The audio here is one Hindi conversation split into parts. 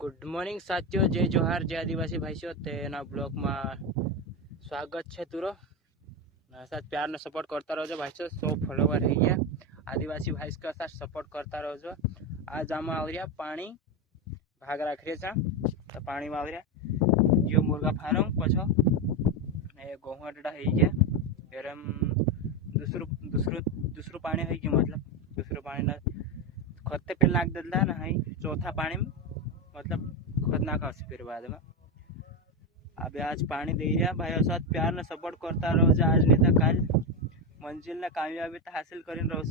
गुड मॉर्निंग साथियों, जय जोहार, जय आदिवासी भाईओ। तेना ब्लॉग में स्वागत है तुरो। साथ प्यार ने सपोर्ट करता रहो भाईओ। 100 फॉलोवर है गया। आदिवासी भाई का साथ सपोर्ट करता रहो। आज आम आवरिया पानी भाग राखरे तो पानी में आवरिया जो मुर्गा फार्म पछो गोहूँ टा है गया। फिर दूसरू पानी है गया, मतलब दूसरू पानी ना खत्ते पे लाग देता ना है। चौथा पानी में मतलब खुद ना खास फिर बाद में अभी आज पानी दे रहा भाई। साथ प्यार ने सपोर्ट करता रहो। आज नहीं तो कल मंजिल ने कामयाबी तो हासिल कर रहो।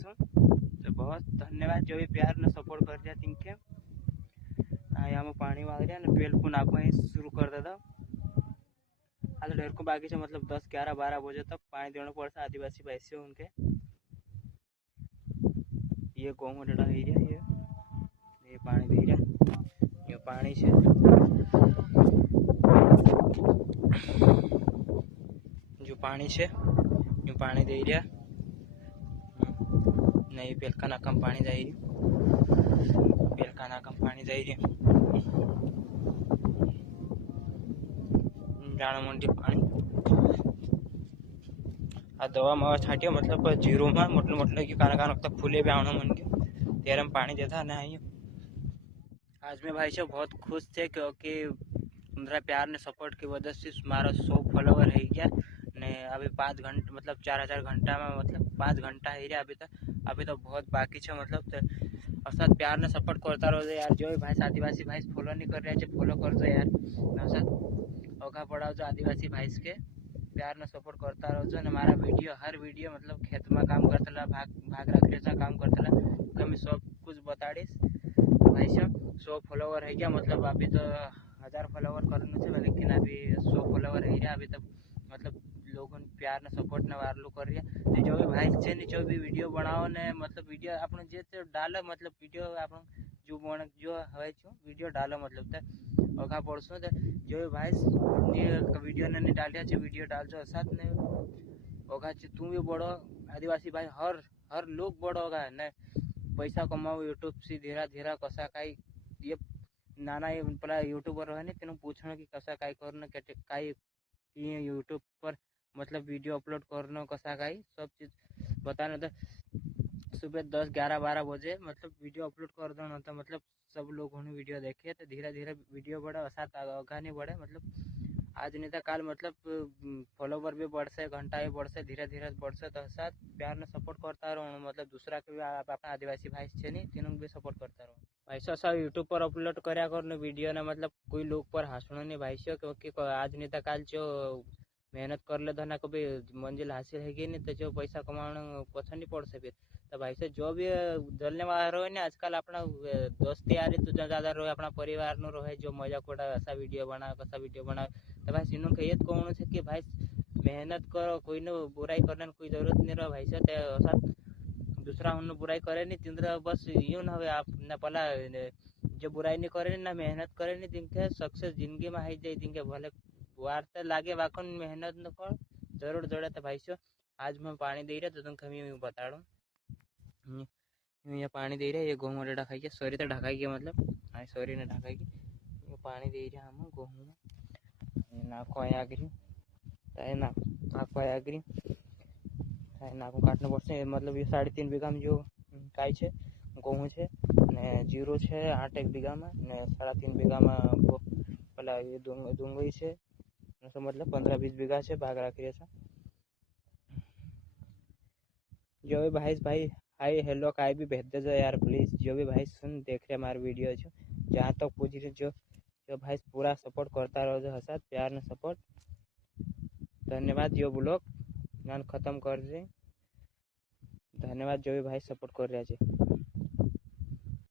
तो बहुत धन्यवाद जो भी प्यार ने सपोर्ट कर दिया तिनके। यहाँ में पानी मांग रहा ना पेल को नाको ही शुरू कर देता। आज ढेर को बाकी है, मतलब 10, 11, 12 बजे तक पानी देना पड़ता आदिवासी भाई से उनके। ये गेहूँ डा है ये पानी दे रहा। ये पानी से जो पानी से यू पानी दे रहा नहीं। पेलका नाकम पानी जा रही, पेलका नाकम पानी जा रही जाना मंडी पानी। आ दवा मवा छाटियो, मतलब जीरो में मोटले की काना तक फूले भी आना मन के तेरे में पानी देता नहीं। आज मैं भाई से बहुत खुश थे क्योंकि मेरा प्यार ने सपोर्ट की वजह से हमारा 100 फॉलोवर है गया ने। अभी 5 घंटे मतलब 4000 घंटा में, मतलब 5 घंटा है रहा अभी तो बहुत बाकी है। मतलब और साथ प्यार ने सपोर्ट करता रहो यार। जो भी भाई आदिवासी भाई फॉलो नहीं कर रहे हैं फॉलो कर दो यार। साथ औखा पड़ा जो आदिवासी भाई के प्यार ने सपोर्ट करता रहो। हमारा वीडियो हर वीडियो मतलब खेत में काम करता भाग रखने से काम करता कमी सब कुछ बताड़ीस भाई साहब। 100 फॉलोवर है क्या, मतलब अभी तो 1000 फॉलोवर करने से, लेकिन अभी 100 फॉलोवर है रहा अभी तक। मतलब लोगों प्यार ने सपोर्ट ने वारलू कर रहा है। जो भी भाई से जो भी वीडियो बनाओ ने, मतलब वीडियो आप जे डालो, मतलब वीडियो आप जो जो है वीडियो डालो, मतलब तो ओखा पड़सो तो जो भी भाई वीडियो ने डालिया वीडियो डाल जो साथ ने ओखा तू भी बड़ो आदिवासी भाई। हर लोग बड़ो होगा ने पैसा कमाओ यूट्यूब से धीरे धीरे कसा काही। ये नाना ये पला यूट्यूबर है तेन पूछना कि कसा काही करना काही यूट्यूब पर मतलब वीडियो अपलोड करना कसा काही सब चीज़ बताना। तो सुबह 10, 11, 12 बजे मतलब वीडियो अपलोड कर दो ना, तो मतलब सब लोगों ने वीडियो देखे तो धीरे धीरे वीडियो बढ़े साथ आगा नहीं बढ़े। मतलब आज नहीं तो कल मतलब फॉलोवर भी बढ़से, घंटा भी बढ़से, धीरे धीरे बढ़से। तो साथ प्यार ने सपोर्ट करता रहो। मतलब दूसरा के भी अपना आदिवासी भाई से नहीं तीनों भी सपोर्ट करता रहो। ऐसा सब यूट्यूब पर अपलोड कराया करो वीडियो ने, मतलब कोई लोग पर हंसना नहीं भाई से। क्योंकि आज नहीं तो कल जो मेहनत कर ले ना कभी मंजिल हासिल है नहीं तो जो पैसा कमाना पसंद नहीं पड़ से फिर। तो भाई से जो भी जलने वाला रहे ना आजकल अपना दोस्त यारी तो ज़्यादा रहे अपना परिवार नो रहे जो मजा कोड़ा ऐसा वीडियो बना कैसा वीडियो बना। तो भाई सिनों के ये कहना है कि भाई मेहनत करो, कोई नो बुराई करने कोई जरूरत नहीं रहो भाई से। दूसरा उन बुराई करे नहीं तिंद्र बस यूँ ना हो आप ना पला जो बुराई नहीं करे ना मेहनत करे नहीं जिनके सक्सेस जिंदगी में आई जाए जिनके भले वार्ता लागे वाकन मेहनत न कर जरूर जरूरत है भाई से। आज मैं पानी दे रहा तो तुम कभी बता दूँ ये पानी दे रहा है। ये गेहूँ वाले ढकाई सॉरी तो ढकाई गया, मतलब हाँ सॉरी ने ढकाई ये पानी दे रहा हम गेहूँ में नाको आया गिरी ना नाको आया गिरी नाको काटने पड़ते। मतलब ये 3.5 बीघा में जो काई है गेहूँ है ने जीरो है 8 बीघा में ने 3.5 बीघा में पला ये डूंगरी है तो मतलब 15-20 बीघा से भाग राखी है। जो भी भाई हाई हेलो काई भी भेज दे यार प्लीज़। जो भी भाई सुन देख रहे हमारे वीडियो जो जहाँ तक पूछ रहे जो भाई पूरा सपोर्ट करता रहो जो हसात प्यार ने सपोर्ट धन्यवाद। जो ब्लॉग मैं ख़त्म कर रहे धन्यवाद जो भी भाई सपोर्ट कर रहे।